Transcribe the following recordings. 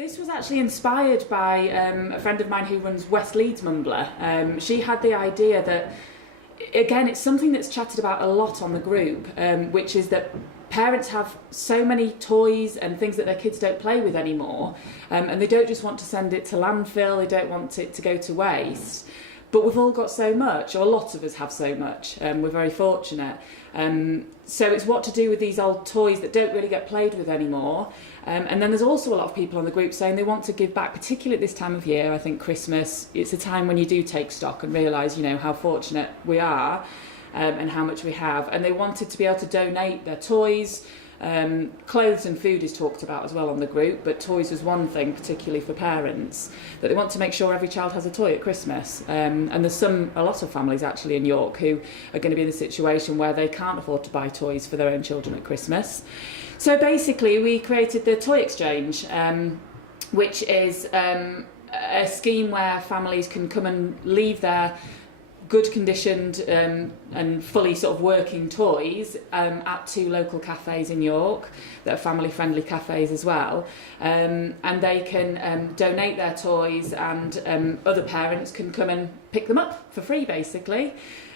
This was actually inspired by a friend of mine who runs West Leeds Mumbler. She had the idea that, again, it's something that's chatted about a lot on the group, which is that parents have so many toys and things that their kids don't play with anymore, and they don't just want to send it to landfill, they don't want it to go to waste. But we've all got so much, or a lot of us have so much. We're very fortunate. So it's what to do with these old toys that don't really get played with anymore. And then there's also a lot of people on the group saying they want to give back, particularly at this time of year. I think Christmas, it's a time when you do take stock and realise, you know, how fortunate we are and how much we have. And they wanted to be able to donate their toys. Clothes and food is talked about as well on the group, but toys is one thing, particularly for parents, that they want to make sure every child has a toy at Christmas. And there's a lot of families actually in York who are going to be in a situation where they can't afford to buy toys for their own children at Christmas. So basically we created the Toy Exchange, which is a scheme where families can come and leave their good conditioned and fully sort of working toys at 2 local cafes in York that are family friendly cafes as well, and they can donate their toys, and other parents can come and pick them up for free basically.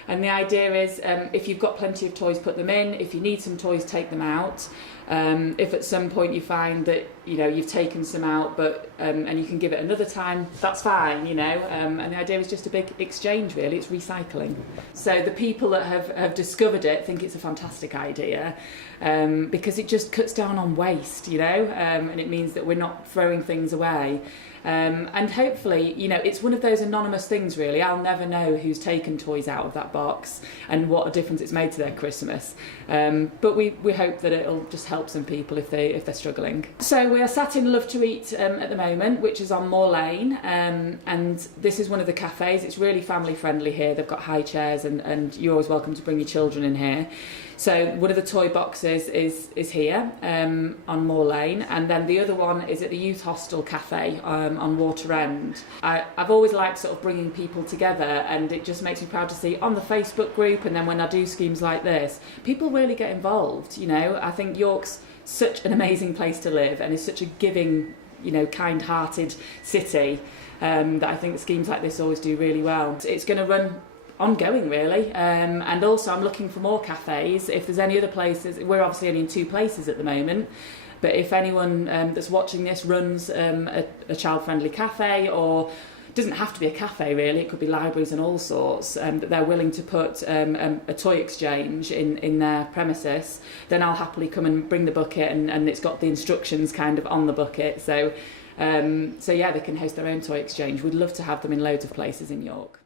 And the idea is, if you've got plenty of toys, put them in. If you need some toys, take them out. If at some point you find that, you know, you've taken some out, but and you can give it another time, that's fine, you know. And the idea is just a big exchange, really. It's recycling. So the people that have discovered it think it's a fantastic idea, because it just cuts down on waste, you know, and it means that we're not throwing things away. And hopefully, you know, it's one of those anonymous things, really. I'll never know who's taken toys out of that box and what a difference it's made to their Christmas. But we hope that it'll just help some people if they're struggling. So we are sat in Love to Eat at the moment, which is on Moor Lane, and this is one of the cafes. It's really family friendly here. They've got high chairs, and you're always welcome to bring your children in here. So one of the toy boxes is here on Moor Lane, and then the other one is at the Youth Hostel Cafe on Water End. I've always liked sort of bringing people together, and it just makes me proud to see on the Facebook group, and then when I do schemes like this, people really get involved. You know, I think York's such an amazing place to live, and is such a giving, you know, kind-hearted city, that I think schemes like this always do really well. It's going to run ongoing, really, and also I'm looking for more cafes. If there's any other places, we're obviously only in 2 places at the moment, but if anyone that's watching this runs a child-friendly cafe, or it doesn't have to be a cafe really, it could be libraries and all sorts, that they're willing to put a toy exchange in their premises, then I'll happily come and bring the bucket, and it's got the instructions kind of on the bucket, so yeah, they can host their own toy exchange. We'd love to have them in loads of places in York.